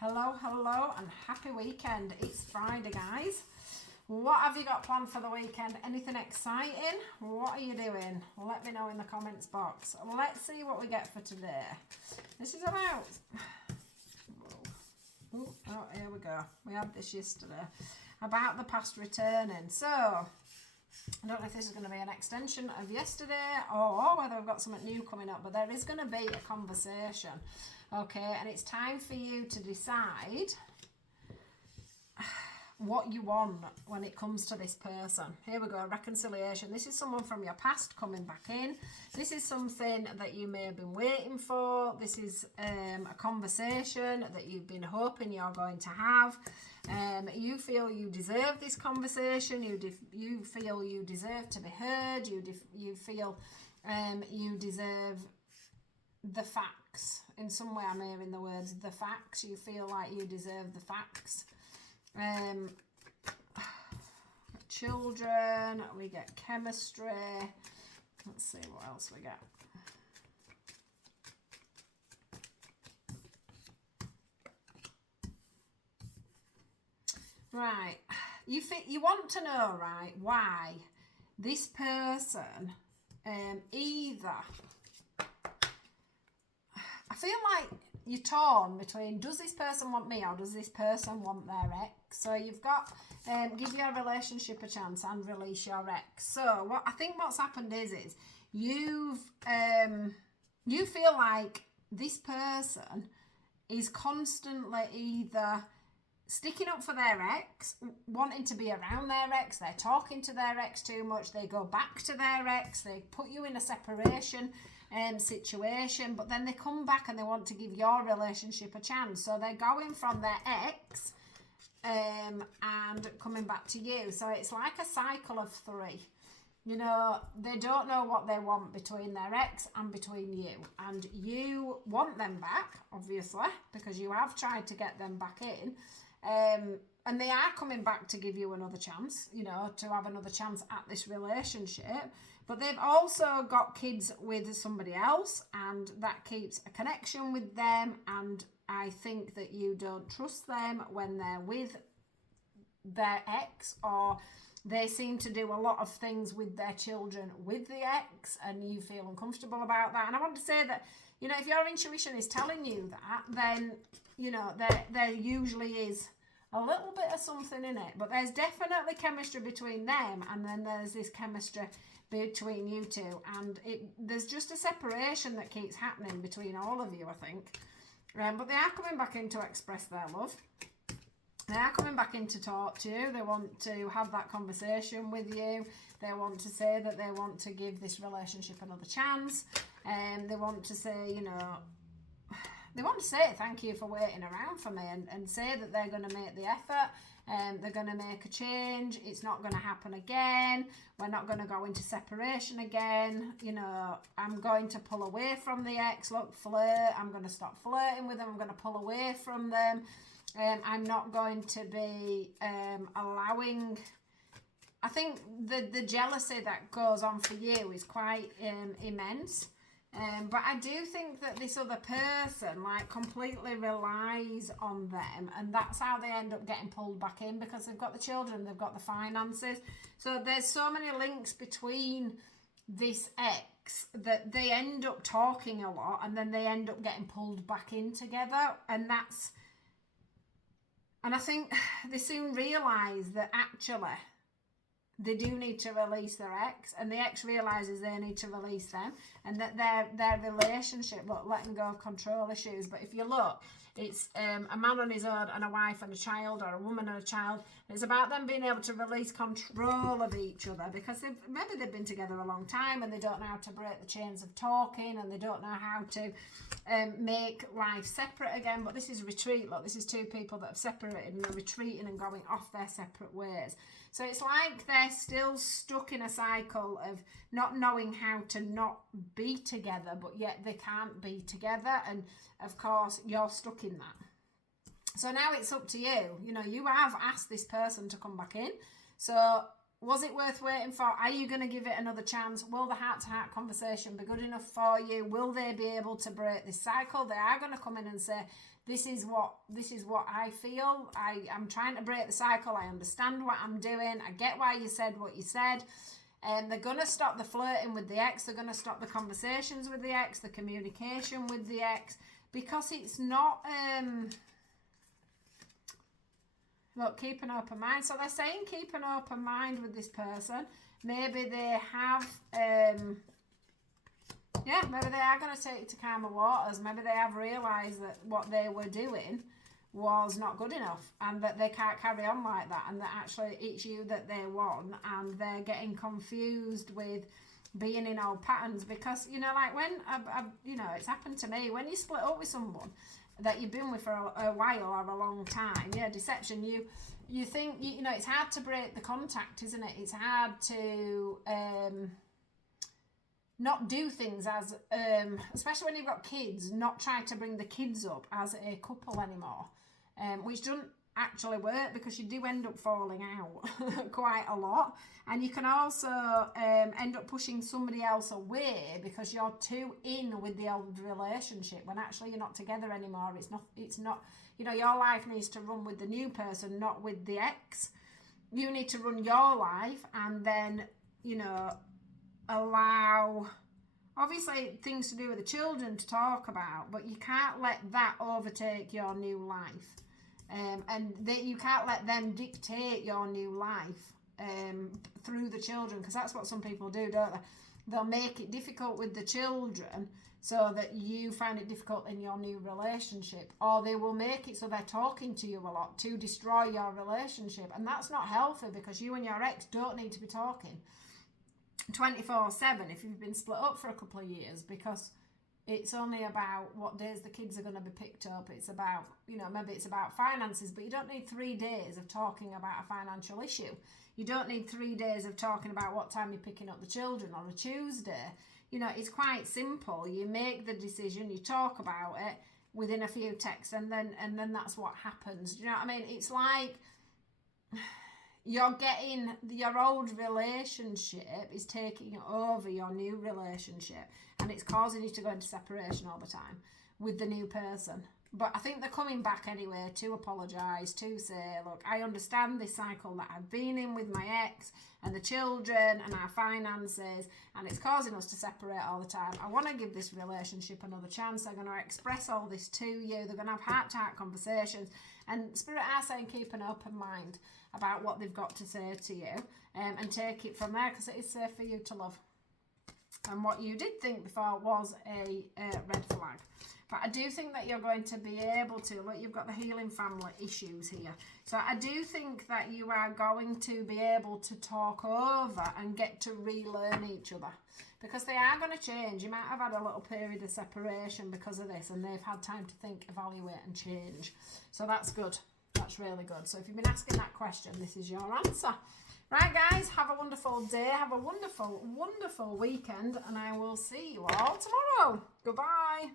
Hello, hello, and happy weekend. It's Friday, guys. What have you got planned for the weekend? Anything exciting? What are you doing? Let me know in the comments box. Let's see what we get for today. This is about... Oh, here we go. We had this yesterday. About the past returning. So, I don't know if this is going to be an extension of yesterday or whether we've got something new coming up, but there is going to be a conversation. Okay, and it's time for you to decide what you want when it comes to this person. Here we go, reconciliation. This is someone from your past coming back in. This is something that you may have been waiting for. This is a conversation that you've been hoping you're going to have. You feel you deserve this conversation. You feel you deserve to be heard. You feel you deserve the facts. In some way I'm hearing the words the facts. You feel like you deserve the facts. Children, we get chemistry. Let's see what else we get. Right, you want to know, right, why this person either... I feel like you're torn between, does this person want me or does this person want their ex? So you've got give your relationship a chance and release your ex. So what I think what's happened is you feel like this person is constantly either sticking up for their ex, wanting to be around their ex, they're talking to their ex too much, they go back to their ex, they put you in a separation situation, but then they come back and they want to give your relationship a chance. So they're going from their ex and coming back to you. So it's like a cycle of three. You know, they don't know what they want between their ex and between you. And you want them back, obviously, because you have tried to get them back in. And they are coming back to give you another chance, you know, to have another chance at this relationship. But they've also got kids with somebody else, and that keeps a connection with them. And I think that you don't trust them when they're with their ex, or they seem to do a lot of things with their children with the ex, and you feel uncomfortable about that. And I want to say that, you know, if your intuition is telling you that, then, you know, there usually is a little bit of something in it. But there's definitely chemistry between them, and then there's this chemistry between you two, and there's just a separation that keeps happening between all of you, I think. But they are coming back in to express their love. They are coming back in to talk to you. They want to have that conversation with you. They want to say that they want to give this relationship another chance. They want to say, you know, they want to say thank you for waiting around for me, and say that they're going to make the effort. They're going to make a change. It's not going to happen again. We're not going to go into separation again. You know, I'm going to pull away from the ex. Look, flirt. I'm going to stop flirting with them. I'm going to pull away from them. I'm not going to be allowing... I think the jealousy that goes on for you is quite immense. But I do think that this other person like completely relies on them, and that's how they end up getting pulled back in, because they've got the children, they've got the finances. So there's so many links between this ex that they end up talking a lot, and then they end up getting pulled back in together. And I think they soon realise that actually they do need to release their ex, and the ex realises they need to release them, and that their relationship, look, letting go of control issues. But if you look, it's a man on his own and a wife and a child, or a woman and a child. It's about them being able to release control of each other, because maybe they've been together a long time and they don't know how to break the chains of talking, and they don't know how to make life separate again. But this is retreat. Look, this is two people that have separated and are retreating and going off their separate ways. So it's like they're still stuck in a cycle of not knowing how to not be together, but yet they can't be together. And of course, you're stuck in that. So now it's up to you. You know, you have asked this person to come back in. So Was it worth waiting for? Are you going to give it another chance? Will the heart-to-heart conversation be good enough for you? Will they be able to break this cycle? They are going to come in and say, this is what I feel. I'm trying to break the cycle. I understand what I'm doing. I get why you said what you said. And they're going to stop the flirting with the ex. They're going to stop the conversations with the ex, the communication with the ex, because it's not... Look, keep an open mind. So they're saying keep an open mind with this person. Maybe they have, maybe they are going to take it to calmer waters. Maybe they have realised that what they were doing was not good enough and that they can't carry on like that, and that actually it's you that they want, and they're getting confused with being in old patterns. Because, you know, like when, you know, it's happened to me, when you split up with someone that you've been with for a while or a long time, deception, you think, you know, it's hard to break the contact, isn't it? It's hard to not do things as, especially when you've got kids, not try to bring the kids up as a couple anymore, which doesn't actually work, because you do end up falling out quite a lot, and you can also end up pushing somebody else away because you're too in with the old relationship when actually you're not together anymore. It's not, you know, your life needs to run with the new person, not with the ex. You need to run your life, and then, you know, allow obviously things to do with the children to talk about, but you can't let that overtake your new life. And that you can't let them dictate your new life through the children, because that's what some people do, don't they? They'll make it difficult with the children so that you find it difficult in your new relationship, or they will make it so they're talking to you a lot to destroy your relationship, and that's not healthy, because you and your ex don't need to be talking 24/7 if you've been split up for a couple of years, because it's only about what days the kids are going to be picked up. It's about, you know, maybe it's about finances, but you don't need 3 days of talking about a financial issue. You don't need 3 days of talking about what time you're picking up the children on a Tuesday. You know, it's quite simple. You make the decision, you talk about it within a few texts, and then that's what happens. Do you know what I mean? It's like you're getting, your old relationship is taking over your new relationship, and it's causing you to go into separation all the time with the new person. But I think they're coming back anyway to apologise, to say, look, I understand this cycle that I've been in with my ex and the children and our finances, and it's causing us to separate all the time. I want to give this relationship another chance. They're going to express all this to you. They're going to have heart-to-heart conversations. And Spirit are saying keep an open mind about what they've got to say to you, and take it from there, because it is safe for you to love. And what you did think before was a red flag. But I do think that you're going to be able to, look, you've got the healing family issues here. So I do think that you are going to be able to talk over and get to relearn each other, because they are going to change. You might have had a little period of separation because of this, and they've had time to think, evaluate and change. So that's good. That's really good. So if you've been asking that question, this is your answer. Right, guys, have a wonderful day. Have a wonderful, wonderful weekend, and I will see you all tomorrow. Goodbye.